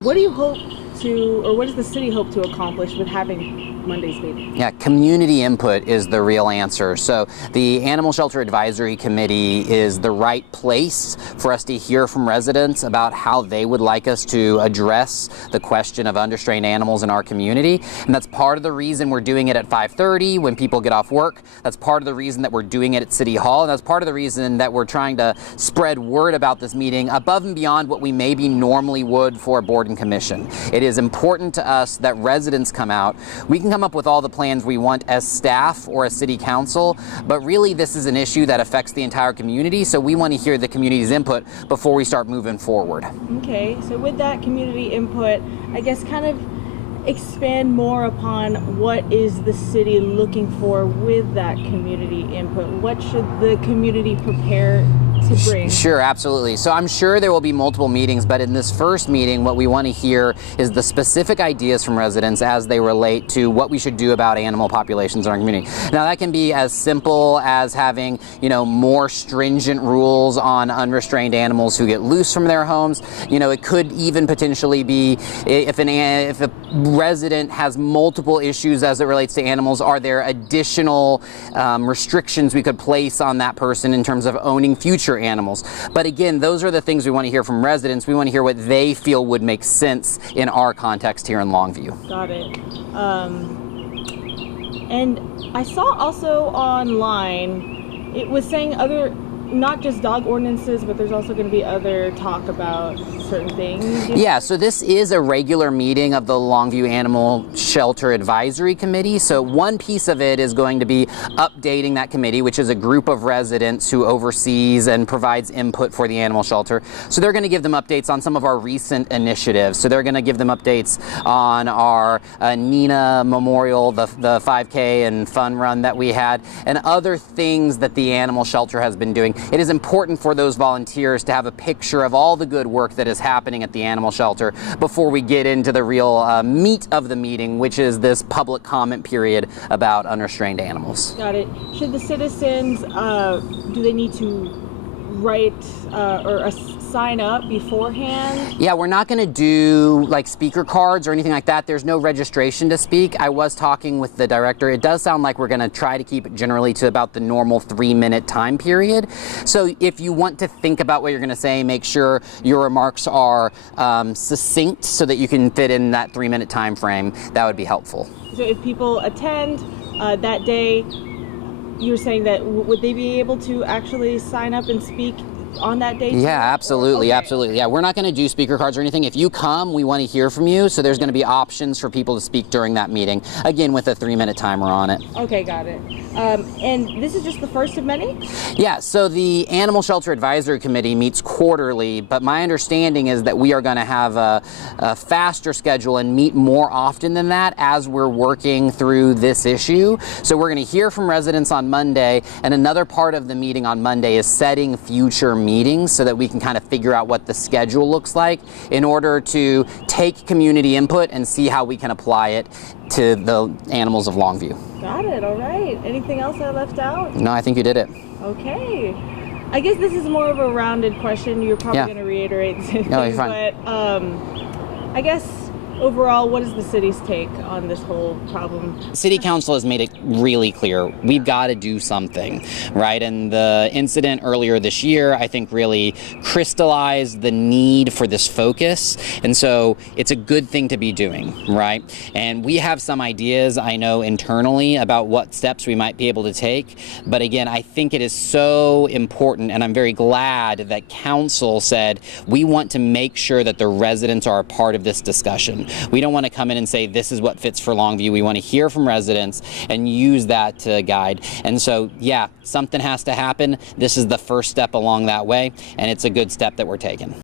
What do you hope to, or what does the city hope to accomplish with having Monday's meeting? Yeah, community input is the real answer. So the Animal Shelter Advisory Committee is the right place for us to hear from residents about how they would like us to address the question of understrained animals in our community. And that's part of the reason we're doing it at 5:30 when people get off work. That's part of the reason that we're doing it at City Hall. And that's part of the reason that we're trying to spread word about this meeting above and beyond what we maybe normally would for a board and commission. It is important to us that residents come out. We can come up with all the plans we want as staff or as city council, but really this is an issue that affects the entire community, so we want to hear the community's input before we start moving forward. Okay, so with that community input, I guess kind of expand more upon what is the city looking for with that community input. What should the community prepare to bring? Sure, absolutely. So I'm sure there will be multiple meetings, but in this first meeting, what we want to hear is the specific ideas from residents as they relate to what we should do about animal populations in our community. Now that can be as simple as having, more stringent rules on unrestrained animals who get loose from their homes. It could even potentially be if a resident has multiple issues as it relates to animals, are there additional restrictions we could place on that person in terms of owning future animals? But again, those are the things we want to hear from residents. We want to hear what they feel would make sense in our context here in Longview. Got it. And I saw also online, it was saying not just dog ordinances, but there's also going to be other talk about certain things. Yeah, so this is a regular meeting of the Longview Animal Shelter Advisory Committee. So one piece of it is going to be updating that committee, which is a group of residents who oversees and provides input for the animal shelter. So they're going to give them updates on some of our recent initiatives. So they're going to give them updates on our Nina Memorial, the 5K and fun run that we had, and other things that the animal shelter has been doing. It is important for those volunteers to have a picture of all the good work that is happening at the animal shelter before we get into the real meat of the meeting, which is this public comment period about unrestrained animals. Got it. Should the citizens, do they need to write or sign up beforehand? Yeah, we're not going to do like speaker cards or anything like that. There's no registration to speak. I was talking with the director. It does sound like we're going to try to keep it generally to about the normal 3-minute time period. So if you want to think about what you're going to say, make sure your remarks are succinct so that you can fit in that 3-minute time frame. That would be helpful. So if people attend that day, you're saying that would they be able to actually sign up and speak on that day? Yeah, absolutely, okay. Absolutely. Yeah, we're not going to do speaker cards or anything. If you come, we want to hear from you. So there's going to be options for people to speak during that meeting. Again, with a 3-minute timer on it. Okay, got it. And this is just the first of many? Yeah, so the Animal Shelter Advisory Committee meets quarterly, but my understanding is that we are going to have a faster schedule and meet more often than that as we're working through this issue. So we're going to hear from residents on Monday, and another part of the meeting on Monday is setting future meetings so that we can kind of figure out what the schedule looks like in order to take community input and see how we can apply it to the animals of Longview. Got it. All right. Anything else I left out? No, I think you did it. Okay. I guess this is more of a rounded question. You're probably going to reiterate the same thing. No, you're fine. But I guess overall, what is the city's take on this whole problem? City Council has made it really clear we've got to do something, right? And the incident earlier this year, I think, really crystallized the need for this focus. And so it's a good thing to be doing, right? And we have some ideas, I know, internally about what steps we might be able to take. But again, I think it is so important, and I'm very glad that Council said we want to make sure that the residents are a part of this discussion. We don't want to come in and say this is what fits for Longview. We want to hear from residents and use that to guide. And so, yeah, something has to happen. This is the first step along that way, and it's a good step that we're taking.